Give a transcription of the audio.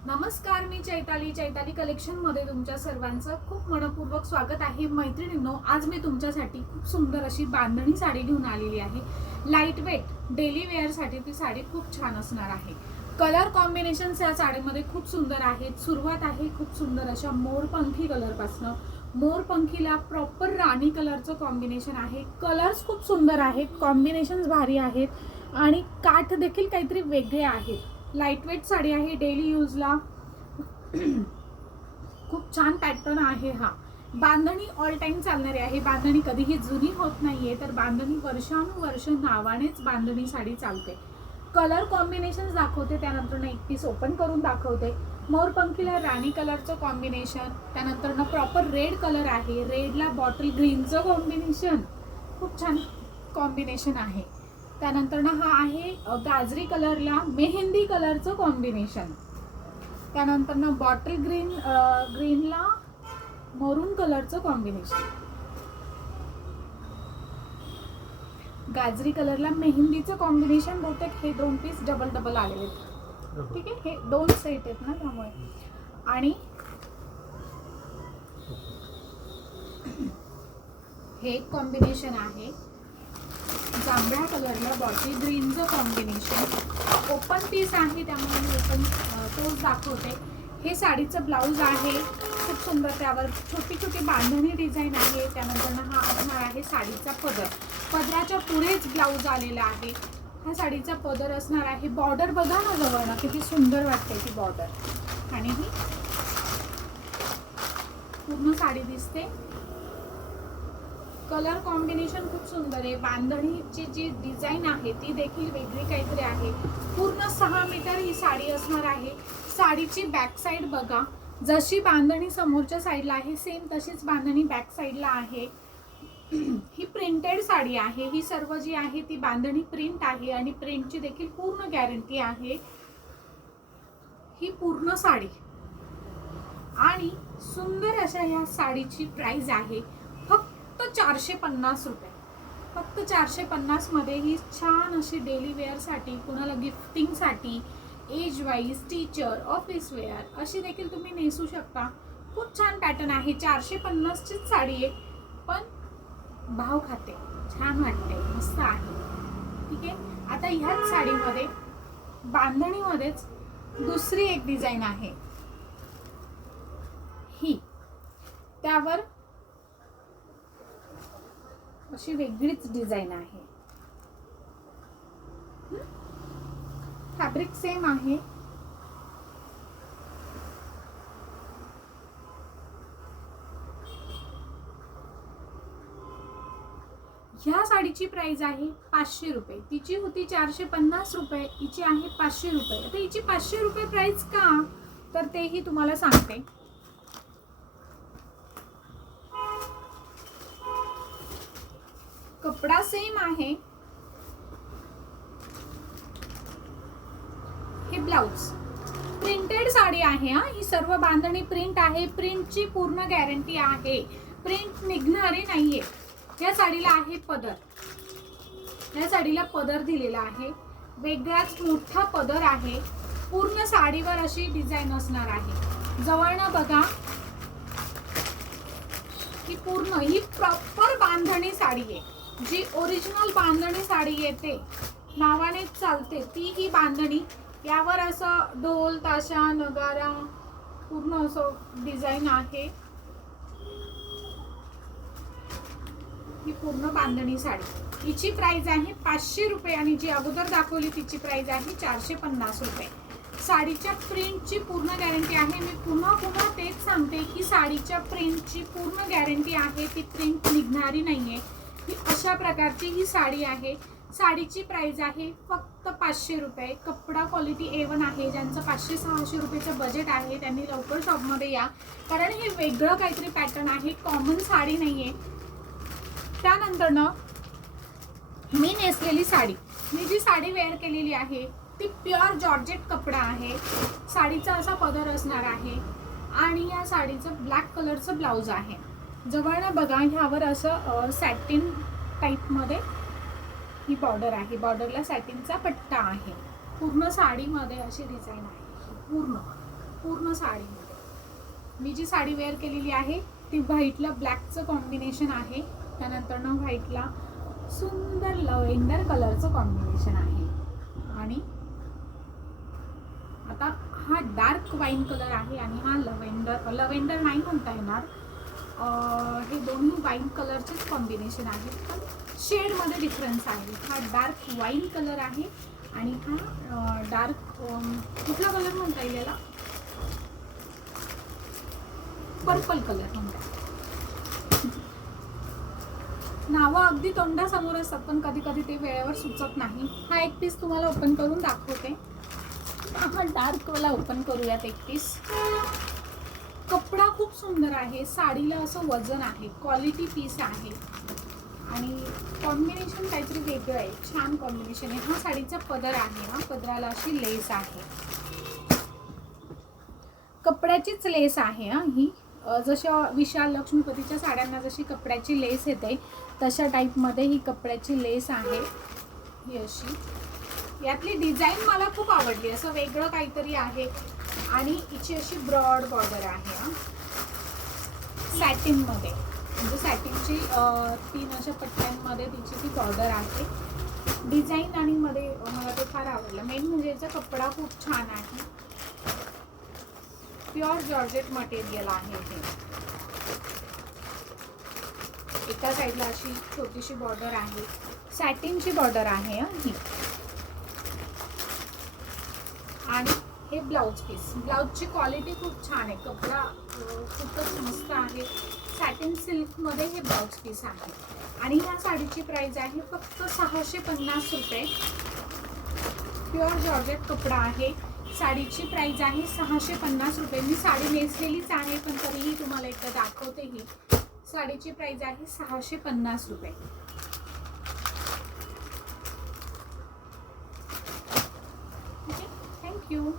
नमस्कार, मी चैताली कलेक्शन मध्ये तुमच्या सर्वांचं खूप मनपूर्वक स्वागत आहे। मैत्रिणींनो, आज मी तुमच्यासाठी खूप सुंदर अशी बांधणी साडी घेऊन आलेली आहे। लाईट वेट डेली वेअर साठी ती साडी खूप छान असणार आहे। कलर कॉम्बिनेशन्स या साडीमध्ये खूप सुंदर आहेत। सुरुवात आहे खूप सुंदर अशा मोरपंखी कलर पासून। मोरपंखीला प्रॉपर राणी कलरचं कॉम्बिनेशन आहे। कलर्स खूप सुंदर आहेत, कॉम्बिनेशन्स भारी आहेत आणि काठ देखील काहीतरी वेगळे आहेत। लाईट वेट साडी आहे, डेली यूजला खूप छान पॅटर्न आहे। हा बांधणी ऑल टाइम चालणारी आहे। बांधणी कधीही जुनी होत नाहीये, तर बांधणी वर्षानुवर्ष नावानेच बांधणी साडी चालते। कलर कॉम्बिनेशन दाखवते, त्यानंतर एक पीस ओपन करून दाखवते। मोरपंखीला राणी कलरचं कॉम्बिनेशन, त्यानंतर प्रॉपर रेड कलर आहे। रेडला बॉटल ग्रीनचं कॉम्बिनेशन, खूप छान कॉम्बिनेशन आहे। त्यानंतर हा आहे गाजरी कलरला मेहंदी कलरचं कॉम्बिनेशन। त्यानंतर बॉटल ग्रीनला मरून कलरचं कॉम्बिनेशन। गाजरी कलरला मेहंदीचं कॉम्बिनेशन। बहुतेक हे दोन पीस डबल आलेले आहेत, ठीक आहे। हे दोन सेट आहेत ना, त्यामुळे। आणि हे कॉम्बिनेशन आहे जांभळ्या कलरला बॉटल ग्रीनचं कॉम्बिनेशन। ओपन पीस आहे, त्यामुळे मी ओपन तोच दाखवते। हे साडीचं ब्लाऊज आहे, खूप सुंदर, त्यावर छोटी छोटी बांधणी डिझाईन आहे। त्यानंतर हा असणार आहे साडीचा पदर। पदराच्या पुढेच ब्लाऊज आलेला आहे। हा साडीचा पदर असणार आहे। बॉर्डर बघा ना जवळनं, किती सुंदर वाटते ती बॉर्डर। आणि ही पूर्ण साडी दिसते। कलर कॉम्बिनेशन खूप सुंदर आहे। बांधणीची जी डिझाईन आहे ती देखील वेगळी काहीतरी आहे। पूर्ण 6 मीटर ही साडी असणार आहे। साडीची बॅक साईड बघा, जशी बांधणी समोरच्या साईडला आहे सेम तशीच बांधणी बॅक साईडला आहे। ही प्रिंटेड साडी आहे। ही सर्व जी आहे ती बांधणी प्रिंट आहे आणि प्रिंटची देखील पूर्ण गॅरंटी आहे। ही पूर्ण साडी आणि सुंदर अशा या साडीची प्राइस आहे फक्त 450 रुपये। फक्त 450 मध्ये ही छान अशी डेली वेअर साठी, कुणाला गिफ्टिंग साठी, age wise, teacher, office wear अशी देखील तुम्ही नेसू शकता। खूप छान पॅटर्न आहे। 450 चीच साडी आहे, पण भाव खाते, छान वाटते, मस्त आहे, ठीक आहे। आता ह्याच साडीमध्ये बांधणीमध्येच दुसरी एक डिझाईन आहे। ही त्यावर अशी वेगळीच डिझाईन आहे। फॅब्रिक सेम आहे। ह्या साडीची प्राइस आहे 500 रुपये। तिची होती 450 रुपये, हिची आहे 500 रुपये। आता हिची 500 रुपये प्राइस का, तर तेही तुम्हाला सांगते। कपडा सेम आहे। हे ब्लाउज प्रिंटेड साडी आहे। ही सर्व बांधणी प्रिंट आहे। प्रिंटची पूर्ण गॅरंटी आहे, प्रिंट निघणारी नाहीये। या साडीला आहे पदर, या साडीला पदर दिलेला आहे, वेगळाच मोठा पदर आहे। पूर्ण साडीवर अशी डिझाईन असणार आहे। जवळनं बघा, ही पूर्ण ही प्रॉपर बांधणी साडी आहे। जी ओरिजिनल बांधणी साडी येते, नावानेच चालते, ती ही बांधणी। यावर असं ढोल, ताशा, नगारा पूर्ण असं डिझाईन आहे। ही पूर्ण बांधणी साडी, हिची प्राइस आहे 500 रुपये आणि जी अगोदर दाखवली तिची प्राइस आहे 450 रुपये। साडीच्या प्रिंटची पूर्ण गॅरंटी आहे। मी पुन्हा तेच सांगते की साडीच्या प्रिंटची पूर्ण गॅरंटी आहे, ती प्रिंट निघणारी नाहीये। ही अशा प्रकारची ही साडी आहे। साडीची प्राइस आहे फक्त 500 रुपये। कपडा क्वालिटी A1 आहे। ज्यांचं 500-600 रुपयाचं बजेट आहे त्यांनी लवकर शॉपमध्ये या, कारण हे वेगळं काहीतरी पॅटर्न आहे, कॉमन साडी नाहीये। त्यानंतर मी नेसलेली साडी, मी जी साडी वेअर केलेली आहे ती प्युअर जॉर्जेट कपडा आहे। साडीचा असा पदर असणार आहे आणि या साडीचं ब्लॅक कलरचं ब्लाऊज आहे। जवळनं बघा, ह्यावर असं सॅटिन टाईपमध्ये ही बॉर्डर आहे। बॉर्डरला सॅटिनचा पट्टा आहे। पूर्ण साडीमध्ये अशी डिझाईन आहे पूर्ण। पूर्ण साडीमध्ये. मी जी साडी वेअर केलेली आहे ती व्हाईटला ब्लॅकचं कॉम्बिनेशन आहे, त्यानंतर ना व्हाईटला सुंदर लव्हेंडर कलरचं कॉम्बिनेशन आहे. आणि आता हा डार्क वाईन कलर आहे आणि हा लव्हेंडर नाही म्हणता येणार, हे दोन्ही वाईन कलरचेच कॉम्बिनेशन आहे, पण शेडमध्ये डिफरन्स आहे. हा डार्क वाईन कलर आहे आणि हा डार्क कुठला कलर म्हणता येईल याला, पर्पल कलर म्हणतात. नावं अगदी तोंडासमोर असतात पण कधी कधी ते वेळेवर सुचत नाही. हा एक पीस तुम्हाला ओपन करून दाखवते. हा डार्क वाला ओपन करूयात एक पीस. कपडा खूप सुंदर आहे, साडीला असं वजन आहे, क्वालिटी पीस आहे आणि कॉम्बिनेशन काहीतरी वेगळं आहे, छान कॉम्बिनेशन आहे. हा साडीचा पदर आहे, हा पदराला अशी लेस आहे, कपड्याचीच लेस आहे. ही जशा विशाल लक्ष्मीपतीच्या साड्यांना जशी कपड्याची लेस येते तशा टाईपमध्ये ही कपड्याची लेस आहे. ही अशी, यातली डिझाईन मला खूप आवडली, असं वेगळं काहीतरी आहे आणि हिची अशी ब्रॉड बॉर्डर आहे सॅटिनमध्ये, म्हणजे सॅटिनची 3 अशा पट्ट्यांमध्ये तिची ती बॉर्डर आहे. डिझाईन आणि मध्ये मला ते फार आवडलं. मेन म्हणजे याचा कपडा खूप छान आहे, प्युअर जॉर्जेट मटेरियल आहे हे. एका साईडला अशी छोटीशी बॉर्डर आहे, सॅटिनची बॉर्डर आहे ही. आणि हे ब्लाउज पीस, ब्लाउजची क्वालिटी खूप छान आहे, कपडा खूपच मस्त आहे. सॅटिन सिल्कमध्ये हे ब्लाउज पीस आहे आणि ह्या साडीची प्राइस आहे फक्त 650 रुपये. प्युअर जॉर्जेट कपडा आहे, साडीची प्राइस आहे 650 रुपये. मी साडी नेसलेलीच आहे पण तरीही तुम्हाला एकदा दाखवते. ही साडीची प्राइस आहे 650 रुपये. Okay, thank you.